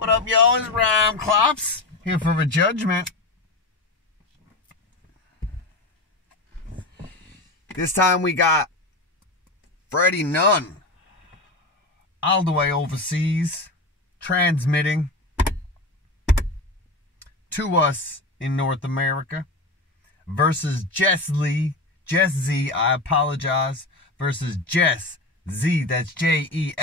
What up, y'all? It's Rhyme Clops here for the judgment. This time we got Freddy Nunn all the way overseas, transmitting to us in North America versus Jess Zee, I apologize, versus Jess Zee, that's Jesszzee.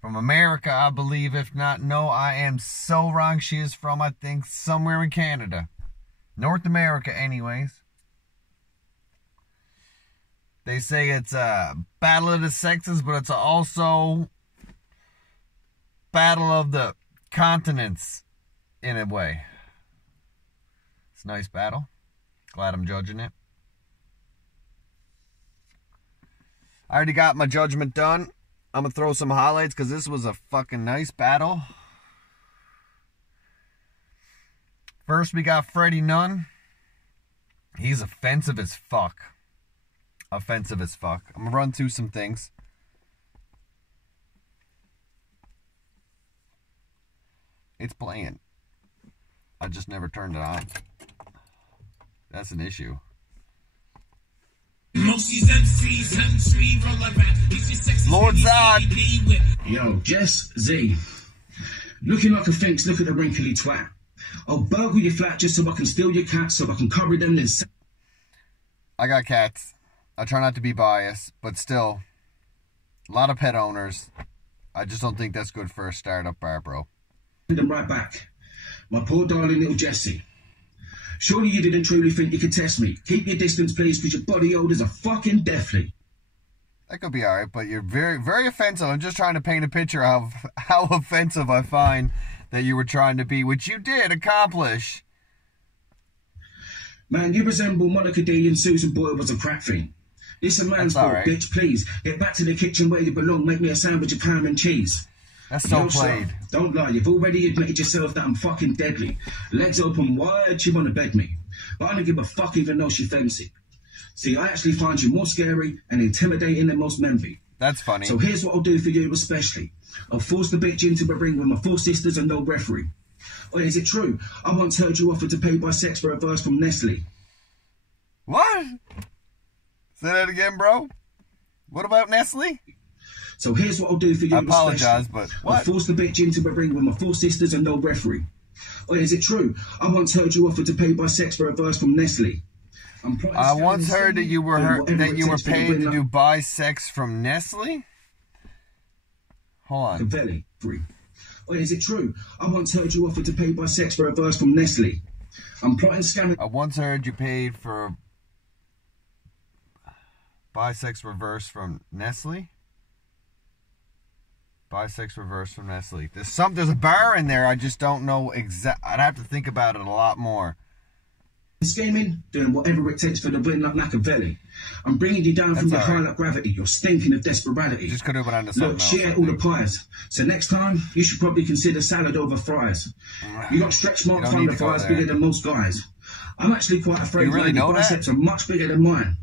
From America, I believe. If not, no, I am so wrong. She is from, I think, somewhere in Canada. North America, anyways. They say it's a battle of the sexes, but it's also battle of the continents, in a way. It's a nice battle. Glad I'm judging it. I already got my judgment done. I'm going to throw some highlights because this was a fucking nice battle. First, we got Freddy Nunn. He's offensive as fuck. Offensive as fuck. I'm going to run through some things. It's playing. I just never turned it on. That's an issue. Lord Zod. Yo, Jess Zee. Looking like a finks, look at the wrinkly twat. I'll burgle your flat just so I can steal your cats, so I can cover them in... I got cats. I try not to be biased, but still, a lot of pet owners. I just don't think that's good for a startup bar, bro. ...them right back. My poor darling little Jessie. Surely you didn't truly think you could test me. Keep your distance, please, because your body odors are fucking deathly. That could be alright, but you're very, very offensive. I'm just trying to paint a picture of how offensive I find that you were trying to be, which you did accomplish. Man, you resemble Monica D and Susan Boyle was a crack thing. This a man's fault, right. Bitch, please. Get back to the kitchen where you belong. Make me a sandwich of ham and cheese. That's so played. Sir, don't lie, you've already admitted yourself that I'm fucking deadly. Legs open wide, she wanna bed me. But I don't give a fuck even though she fancy. See, I actually find you more scary and intimidating than most men be. That's funny. So here's what I'll do for you especially. I'll force the bitch into a ring with my 4 sisters and no referee. Or is it true? I once heard you offer to pay by sex for a verse from Nestle. What? Say that again, bro? What about Nestle? So here's what I'll do for you. I apologize, but what? I'll force the bitch into a ring with my 4 sisters and no referee. Or is it true? I once heard you offer to pay by sex for a verse from Nestle. I once heard that you were paid to do buy sex from Nestle. Hold on. Very free. Or is it true? I once heard you offer to pay by sex for a verse from Nestle. I'm plotting scamming. I once heard you paid for buy sex reverse from Nestle. Buy sex reverse from Nestle. There's a bar in there. I just don't know exact. I'd have to think about it a lot more. Scheming, doing whatever it takes for the win like Machiavelli. I'm bringing you down from your high like gravity. You're stinking of desperately. Just could have been under something else. Look, she ate all the pies. So next time, you should probably consider salad over fries. You got stretch mark thunder thighs bigger than most guys. I'm actually quite afraid really your biceps are much bigger than mine.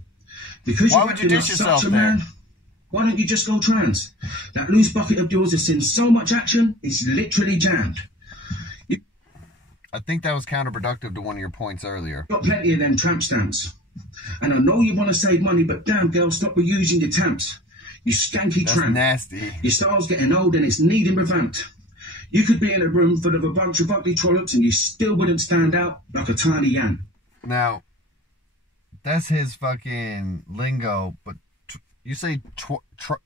Because why would you dish yourself there? Man, why don't you just go trans? That loose bucket of yours has seen so much action, it's literally jammed. I think that was counterproductive to one of your points earlier. Got plenty of them tramp stamps. And I know you want to save money, but damn girl, stop reusing your tamps. You skanky tramp. That's nasty. Your style's getting old and it's needing revamped. You could be in a room full of a bunch of ugly trollops and you still wouldn't stand out like a tiny yan. Now, that's his fucking lingo, but you say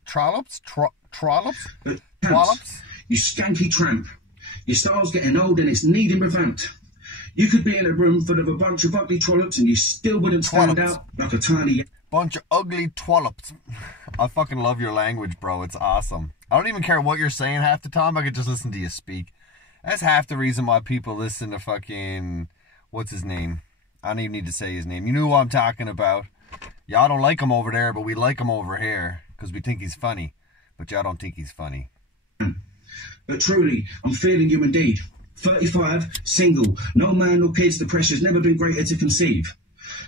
trollops? Trollops? Trollops? You skanky tramp. Your style's getting old and it's needing revamped. You could be in a room full of a bunch of ugly trollops and you still wouldn't stand out like a tiny... Bunch of ugly trollops. I fucking love your language, bro. It's awesome. I don't even care what you're saying half the time. I could just listen to you speak. That's half the reason why people listen to fucking... What's his name? I don't even need to say his name. You know who I'm talking about. Y'all don't like him over there, but we like him over here. Because we think he's funny. But y'all don't think he's funny. But truly, I'm feeling you indeed. 35, single, no man nor kids, the pressure's never been greater to conceive.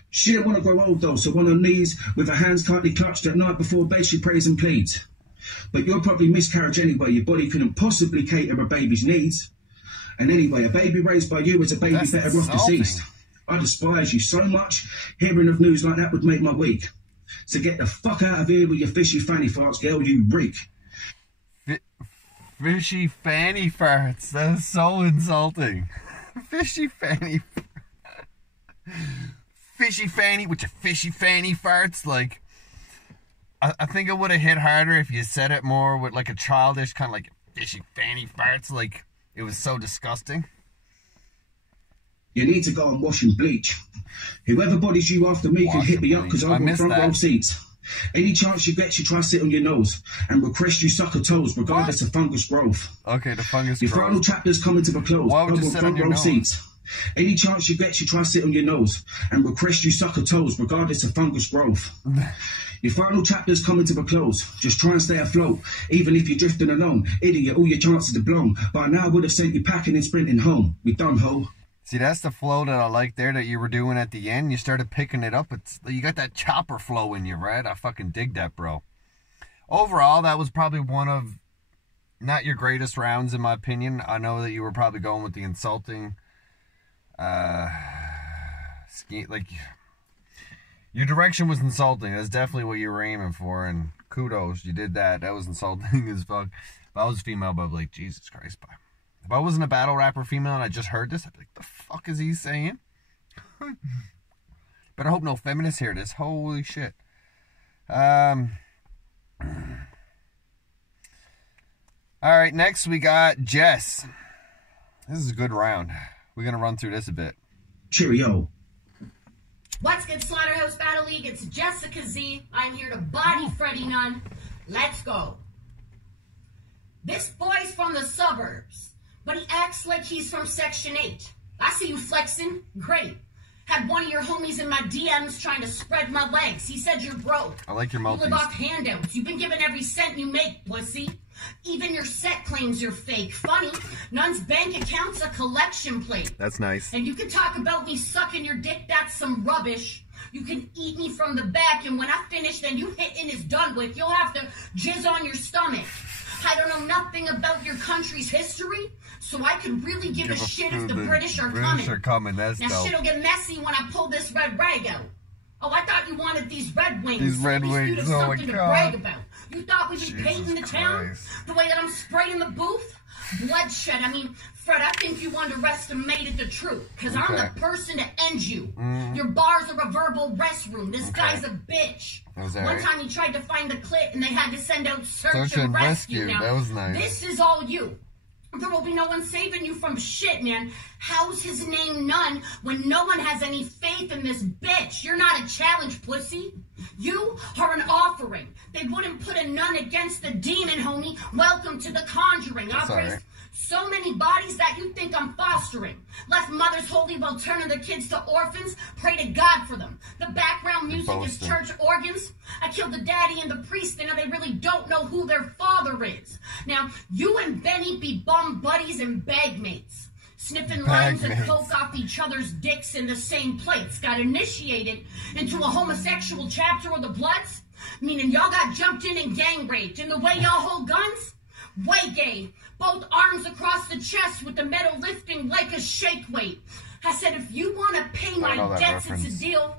She don't want to grow old though, so on her knees, with her hands tightly clutched at night before bed she prays and pleads. But you'll probably miscarriage anyway. Your body couldn't possibly cater a baby's needs. And anyway, a baby raised by you is a baby better off deceased. I despise you so much. Hearing of news like that would make my week. So get the fuck out of here with your fishy fanny farts, girl, you reek. Fishy fanny farts. That is so insulting. Fishy fanny. Fishy fanny with your fishy fanny farts. Like, I think it would have hit harder if you said it more with like a childish kind of like fishy fanny farts. Like, it was so disgusting. You need to go and wash and bleach. Whoever bodies you after me can hit me up because I want front row seats. Any chance you get, you try to sit on your nose and request you suck her toes, regardless of fungus growth. Okay, the fungus your growth. Your final chapter's coming to a close. Why would you sit on your nose? Seats. Any chance you get, you try to sit on your nose and request you suck her toes, regardless of fungus growth. Your final chapter's coming to a close. Just try and stay afloat, even if you're drifting alone. Idiot, all your chances are blown. By now I would have sent you packing and sprinting home. We done, ho. See, that's the flow that I like there that you were doing at the end. You started picking it up. You got that chopper flow in you, right? I fucking dig that, bro. Overall, that was probably one of not your greatest rounds, in my opinion. I know that you were probably going with the insulting, like, your direction was insulting. That's definitely what you were aiming for, and kudos, you did that. That was insulting as fuck. If I was female, I'd be like, Jesus Christ, bro. If I wasn't a battle rapper female and I just heard this, I'd be like, the fuck is he saying? But I hope no feminists hear this. Holy shit. Alright, next we got Jess. This is a good round. We're going to run through this a bit. Cheerio. What's good, Slaughterhouse Battle League? It's Jessica Zee. I'm here to body Freddy Nunn. Let's go. This boy's from the suburbs, but he acts like he's from Section 8. I see you flexing. Great. Had one of your homies in my DMs trying to spread my legs. He said you're broke. I like your mouth. You live off handouts. You've been given every cent you make, pussy. Even your set claims you're fake. Funny, Nunn's bank account's a collection plate. That's nice. And you can talk about me sucking your dick, that's some rubbish. You can eat me from the back, and when I finish, then you hitting is done with. You'll have to jizz on your stomach. I don't know nothing about your country's history, so I could really give a shit if the British are coming. That's now dope. Shit'll get messy when I pull this red rag out. Oh, I thought you wanted these red wings. These red wings, you'd have something to brag about. You thought we'd be painting the town the way that I'm spraying the booth? Bloodshed. I mean, Fred, I think you underestimated the truth, because I'm the person to end you. Your bars are a verbal restroom. This guy's a bitch. One time he tried to find the clit, and they had to send out search and rescue. Now, that was nice. This is all you. There will be no one saving you from shit, man. How's his name Nunn when no one has any faith in this bitch? You're not a challenge, pussy. You are an offering. They wouldn't put a nun against the demon, homie. Welcome to the conjuring. I've raised so many bodies that you think I'm fostering. Left mothers holy while turning their kids to orphans. Pray to God for them. The background music is church organs. I killed the daddy and the priest, and now they really don't know who their father is. Now, you and Benny be bum buddies and bagmates. Sniffing lines and coke off each other's dicks in the same plates. Got initiated into a homosexual chapter of the Bloods. Meaning y'all got jumped in and gang raped. And the way y'all hold guns? Way gay. Both arms across the chest with the metal lifting like a shake weight. I said, if you want to pay my debts, it's a deal.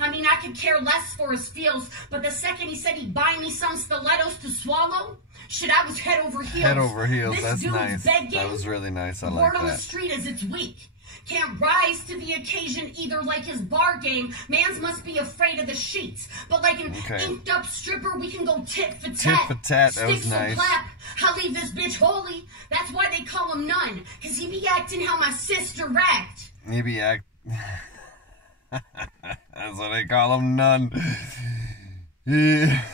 I mean, I could care less for his feels, but the second he said he'd buy me some stilettos to swallow, shit, I was head over heels. Head over heels, this that's dude's nice. Begging, that was really nice, I like word on the that. street is it's weak. Can't rise to the occasion either like his bar game. Mans must be afraid of the sheets. But like an inked up stripper, we can go tit for tat. Tit for tat, that was Sticks nice. Clap. I'll leave this bitch holy. That's why they call him Nunn. Cause he be acting how my sister act. He be act... That's what they call him, Nunn. Yeah.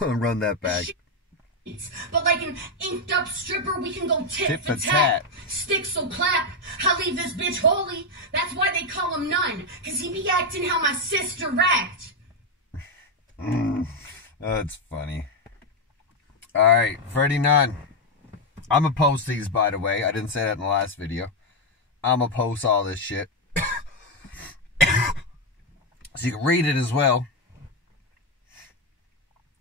Run that back. But like an inked up stripper, we can go tit for tat. Sticks will clap. I'll leave this bitch holy. That's why they call him Nunn. Cause he be acting how my sister act. That's funny. Alright, Freddy Nunn. I'm gonna post these, by the way. I didn't say that in the last video. I'm gonna post all this shit. So you can read it as well.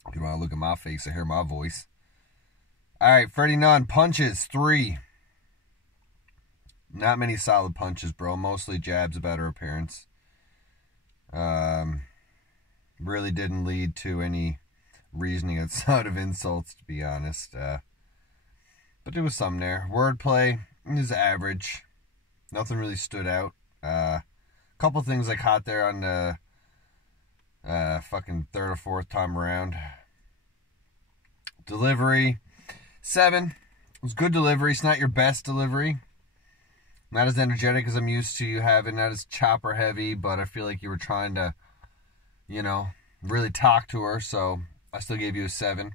If you want to look at my face or hear my voice. Alright, Freddy Nunn, punches, 3. Not many solid punches, bro. Mostly jabs about her appearance. Really didn't lead to any reasoning outside of insults, to be honest. But there was some there. Wordplay is average. Nothing really stood out. Couple things I caught there on the fucking third or fourth time around. Delivery, 7. It was good delivery. It's not your best delivery. Not as energetic as I'm used to you having. Not as chopper heavy, but I feel like you were trying to, you know, really talk to her. So I still gave you a 7.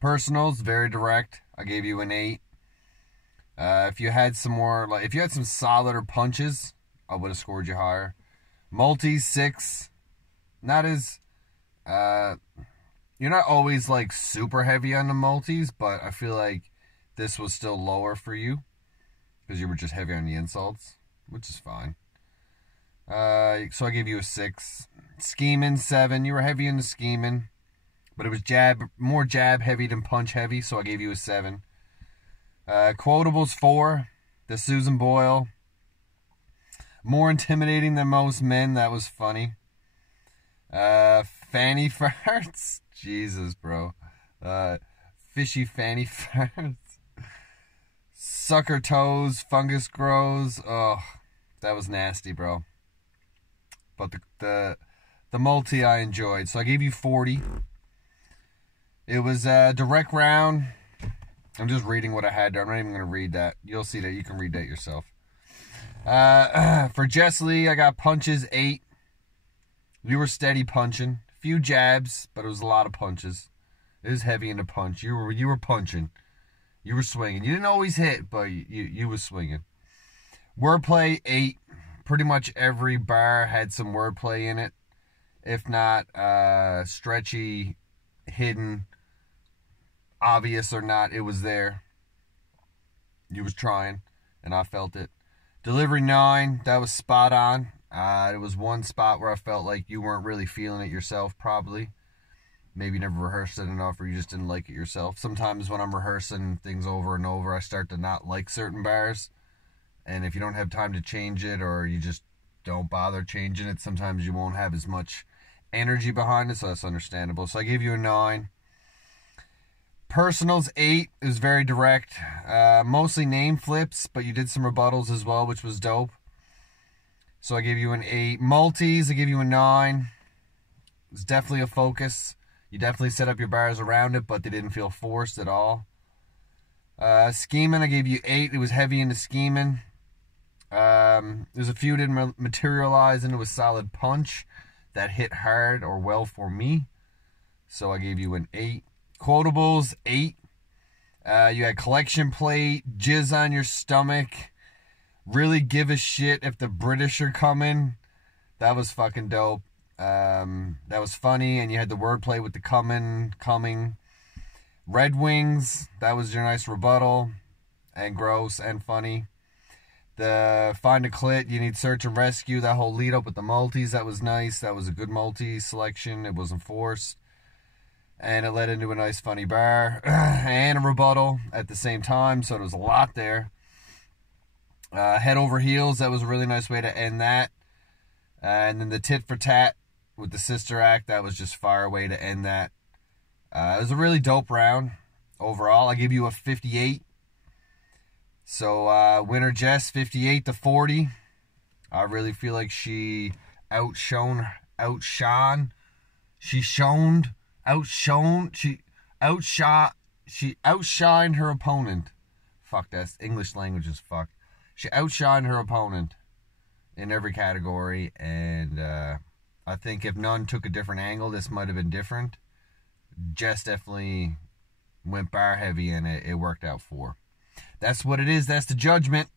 Personals, very direct. I gave you an 8. If you had some more, like if you had some solider punches, I would have scored you higher. Multis, 6. Not as, you're not always like super heavy on the multis, but I feel like this was still lower for you because you were just heavy on the insults, which is fine. So I gave you a 6. Scheming, 7. You were heavy in the scheming, but it was more jab heavy than punch heavy, so I gave you a 7. Quotables, 4. The Susan Boyle. More intimidating than most men. That was funny. Fanny farts. Jesus, bro. Fishy fanny farts. Sucker toes. Fungus grows. Oh, that was nasty, bro. But the multi I enjoyed. So I gave you 40. It was a direct round. I'm just reading what I had there. I'm not even going to read that. You'll see that. You can read that yourself. For Jess Zee, I got punches, 8. You were steady punching. Few jabs, but it was a lot of punches. It was heavy in the punch. You were punching. You were swinging. You didn't always hit, but you was swinging. Wordplay, 8. Pretty much every bar had some wordplay in it. If not stretchy, hidden, obvious or not, it was there. You was trying, and I felt it. Delivery, 9. That was spot on. It was one spot where I felt like you weren't really feeling it yourself, probably. Maybe you never rehearsed it enough, or you just didn't like it yourself. Sometimes when I'm rehearsing things over and over, I start to not like certain bars. And if you don't have time to change it, or you just don't bother changing it, sometimes you won't have as much energy behind it, so that's understandable. So I gave you a 9. Personals, 8. It was very direct. Mostly name flips, but you did some rebuttals as well, which was dope. So I gave you an 8. Multis, I gave you a 9. It was definitely a focus. You definitely set up your bars around it, but they didn't feel forced at all. Scheming, I gave you 8. It was heavy into scheming. There's a few didn't materialize into a solid punch that hit hard or well for me. So I gave you an 8. Quotables, 8. You had collection plate, jizz on your stomach. Really give a shit if the British are coming. That was fucking dope. That was funny, and you had the wordplay with the coming. Red Wings, that was your nice rebuttal, and gross and funny. The find a clit, you need search and rescue, that whole lead up with the multis, that was nice. That was a good multi selection. It wasn't forced, and it led into a nice funny bar and a rebuttal at the same time, so there was a lot there. Head over heels, that was a really nice way to end that. And then the tit for tat with the sister act, that was just fire way to end that. It was a really dope round overall. I give you a 58. So winner Jess, 58-40. I really feel like she outshined her opponent. Fuck, that English language is fucked. She outshined her opponent in every category, and I think if Nunn took a different angle, this might have been different. Jess definitely went bar heavy, and it worked out for her. That's what it is. That's the judgment.